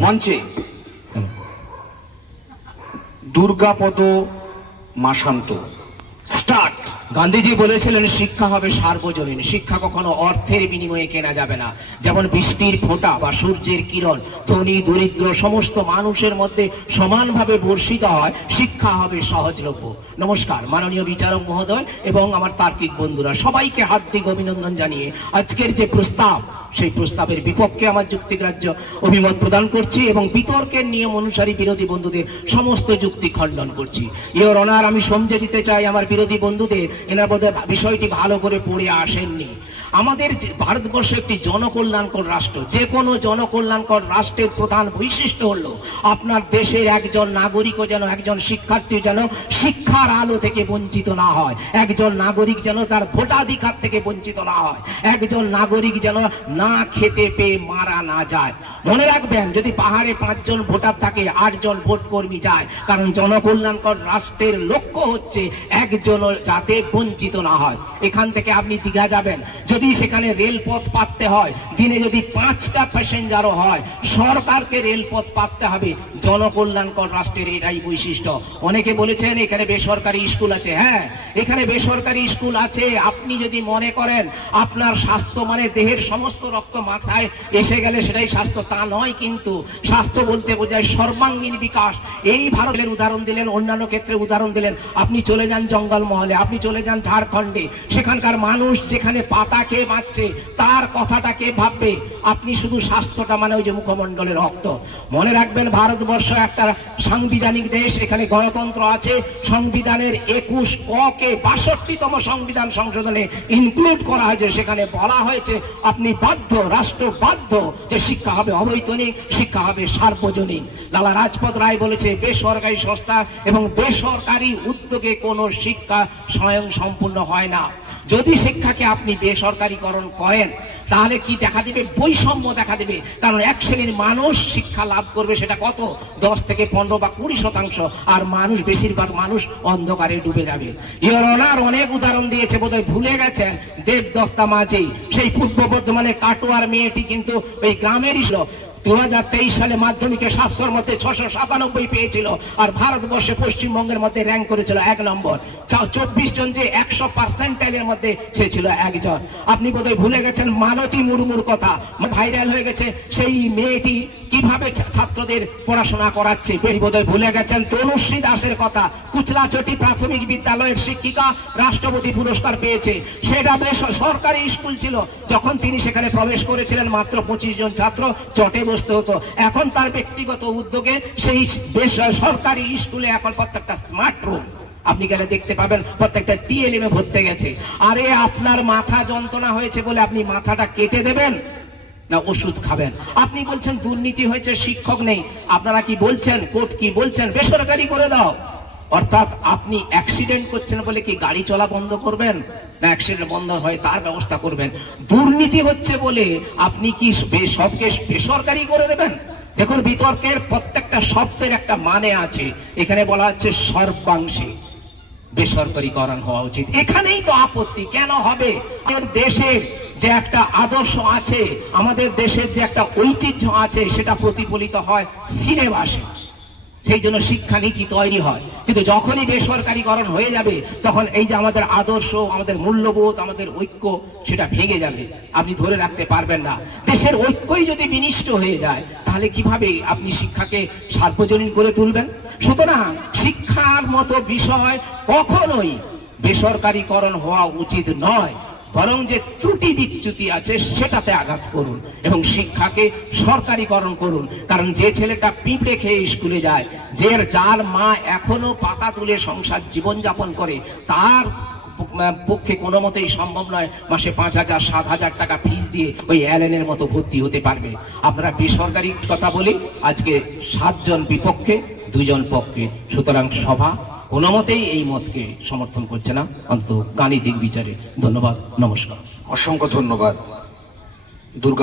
মঞ্চে। দুর্গাপদ মাসান্ত স্টার্ট গান্ধীজি বলেছিলেন, শিক্ষা হবে সার্বজনীন। শিক্ষা কখনো অর্থের বিনিময়ে কেনা যাবে না। যেমন বৃষ্টির ফোঁটা বা সূর্যের কিরণ, ধনী, দরিদ্র, সমস্ত মানুষের মধ্যে সমানভাবে বর্ষিত হয়, শিক্ষা হবে সহজলভ্য। নমস্কার, মাননীয় বিচারক মহোদয় এবং আমার তার্কিক বন্ধুরা, সবাইকে হার্দিক অভিনন্দন জানিয়ে আজকের যে প্রস্তাব সেই প্রস্তাবের বিপক্ষে আমার যুক্তিগ্রাহ্য অভিমত প্রদান করছি এবং বিতর্কের নিয়ম অনুসারী বিরোধী বন্ধুদের সমস্ত যুক্তি খণ্ডন করছি। ইওর অনার আমি সমঝে দিতে চাই আমার বিরোধী বন্ধুদের এনার বোধহয় বিষয়টি ভালো করে পড়ে আসেননি। আমাদের ভারতবর্ষ একটি জনকল্যাণকর রাষ্ট্র, যে কোনো জনকল্যাণকর রাষ্ট্রের প্রধান বৈশিষ্ট্য হলো আপনার দেশের একজন নাগরিকও যেন একজন শিক্ষার্থী যেন শিক্ষার আলো থেকে বঞ্চিত না হয়। একজন নাগরিক যেন তার ভোটাধিকার থেকে বঞ্চিত না হয়। একজন নাগরিক যেন না খেতে পেয়ে মারা না যায়। মনে রাখবেন, যদি পাহাড়ে পাঁচজন ভোটার থাকে, আটজন ভোট কর্মী যায়, কারণ জনকল্যাণকর রাষ্ট্রের লক্ষ্য হচ্ছে একজন যাতে বঞ্চিত না হয়। এখান থেকে আপনি দীঘা যাবেন। যদি সেখানে রেলপথ পাততে হয়, দিনে যদি পাঁচটা প্যাসেঞ্জারও হয়, সরকারকে রেলপথ পাততে হবে। জনকল্যাণকর রাষ্ট্রের এটাই বৈশিষ্ট্য। অনেকে বলেছেন, এখানে বেসরকারি স্কুল আছে। হ্যাঁ এখানে বেসরকারি স্কুল আছে। আপনি যদি মনে করেন, আপনার স্বাস্থ্য মানে দেহের সমস্ত রক্ত মাথায় এসে গেলে সেটাই স্বাস্থ্য। তা নয় কিন্তু স্বাস্থ্য বলতে বোঝায় সর্বাঙ্গীন বিকাশ। এই ভারতের উদাহরণ দিলেন, অন্যান্য ক্ষেত্রে উদাহরণ দিলেন। আপনি চলে যান জঙ্গল মহলে আপনি চলে যান ঝাড়খণ্ডে। সেখানকার মানুষ যেখানে পাতা খেয়ে বাঁচছে, তার কথাটা কে ভাববে? আপনি শুধু স্বাস্থ্যটা মানে ওই যে মুখমণ্ডলের রক্ত। মনে রাখবেন, ভারতবর্ষ একটা সাংবিধানিক দেশ, এখানে গণতন্ত্র আছে। সংবিধানের একুশ ক বাষট্টিতম সংবিধান সংশোধনে ইনক্লুড করা হয়েছে। সেখানে বলা হয়েছে, আপনি বাধ্য রাষ্ট্র বাধ্য যে শিক্ষা হবে অবৈতনিক, শিক্ষা হবে সার্বজনীন। লালা রাজপথ রায় বলেছে, বেসরকারি সংস্থা এবং বেসরকারি উদ্যোগে কোনো শিক্ষা স্বয়ং সম্পূর্ণ হয় না। যদি শিক্ষাকে আপনি বেসরকারীকরণ করেন, তাহলে কি দেখা দেবে? বৈষম্য দেখা দেবে। কারণ এক শ্রেণির মানুষ শিক্ষা লাভ করবে সেটা কত? দশ থেকে পনেরো বা কুড়ি শতাংশ। আর মানুষ, বেশিরভাগ মানুষ অন্ধকারে ডুবে যাবে। ইওর অনার অনেক উদাহরণ দিয়েছে, বোধহয় ভুলে গেছেন। দেবদত্তা মাঝি, সেই পূর্ব বর্ধমানে কাটোয়ার মেয়েটি কিন্তু ওই গ্রামেরই দু হাজার তেইশ সালে মাধ্যমিকে সাতশোর মধ্যে ছশো সাতানব্বই পেয়েছিল আর ভারতবর্ষে পশ্চিমবঙ্গের মধ্যে র্যাঙ্ক করেছিল এক নম্বর। চব্বিশ জন যে একশো পার্সেন্টাইলের মধ্যে সে ছিল একজন। আপনি বোধহয় ভুলে গেছেন মালতী মুর্মুর কথা। ভাইরাল হয়ে গেছে সেই মেয়েটি কীভাবে ছাত্রদের পড়াশোনা করাচ্ছে? বোধহয় ভুলে গেছেন তনুশ্রী দাসের কথা। কুচলাচটি প্রাথমিক বিদ্যালয়ের শিক্ষিকা, রাষ্ট্রপতি পুরস্কার পেয়েছে। সেটা বেশ সরকারি স্কুল ছিল। যখন তিনি সেখানে প্রবেশ করেছিলেন, মাত্র পঁচিশ জন ছাত্র চটে বসতে হতো। এখন তার ব্যক্তিগত উদ্যোগে সেই সরকারি স্কুলে এখন প্রত্যেকটা স্মার্ট রুম আপনি গেলে দেখতে পাবেন প্রত্যেকটা টিএলএম ভরতে গেছে আরে আপনার মাথা যন্ত্রণা হয়েছে বলে আপনি মাথাটা কেটে দেবেন না ওষুধ খাবেন? আপনি বলছেন দুর্নীতি হয়েছে, শিক্ষক নেই। আপনারা কি বলছেন? কোর্ট কি বলছেন? বেসরকারি করে দাও। অর্থাৎ আপনি অ্যাক্সিডেন্ট করছেন বলে কি গাড়ি চলা বন্ধ করবেন? অ্যাক্সিডেন্ট বন্ধ হয়, তার ব্যবস্থা করবেন। দুর্নীতি হচ্ছে বলে আপনি কি সবকে বেসরকারি করে দেবেন? দেখুন, বিতর্কের প্রত্যেকটা শব্দের একটা মানে আছে। এখানে বলা হচ্ছে সর্বাংশে বেসরকারীকরণ হওয়া উচিত। এখানেই তো আপত্তি। কেন হবে? দেশের যে একটা আদর্শ আছে, আমাদের দেশের যে একটা ঐতিহ্য আছে, সেটা প্রতিফলিত হয় সিনেমাসে। সেই জন্য শিক্ষানীতি তৈরি হয়। কিন্তু যখনই বেসরকারীকরণ হয়ে যাবে, তখন এই যে আমাদের আদর্শ, আমাদের মূল্যবোধ, আমাদের ঐক্য, সেটা ভেঙে যাবে। আপনি ধরে রাখতে পারবেন না। দেশের ঐক্যই যদি বিনিষ্ট হয়ে যায়, তাহলে কীভাবে আপনি শিক্ষাকে সার্বজনীন করে তুলবেন? সুতরাং শিক্ষার মতো বিষয় কখনোই বেসরকারীকরণ হওয়া উচিত নয়। বরং যে ত্রুটি বিচ্যুতি আছে, সেটাতে আঘাত করুন এবং শিক্ষাকে সরকারিকরণ করুন। কারণ যে ছেলেটা পিঁপড়ে খেয়ে স্কুলে যায়, যে যার মা এখনও পাতা তুলে সংসার জীবনযাপন করে, তার পক্ষে কোনো মতেই সম্ভব নয় মাসে পাঁচ হাজার, সাত হাজার টাকা ফিস দিয়ে ওই অ্যালেনের মতো ভর্তি হতে পারবে। আপনারা বেসরকারি কথা বলি, আজকে সাতজন বিপক্ষে, দুজন পক্ষে। সুতরাং সভা কোনো মতেই এই মতকে সমর্থন করছে না। অন্তত গাণিতিক বিচারে ধন্যবাদ, নমস্কার। অসংখ্য ধন্যবাদ, দুর্গা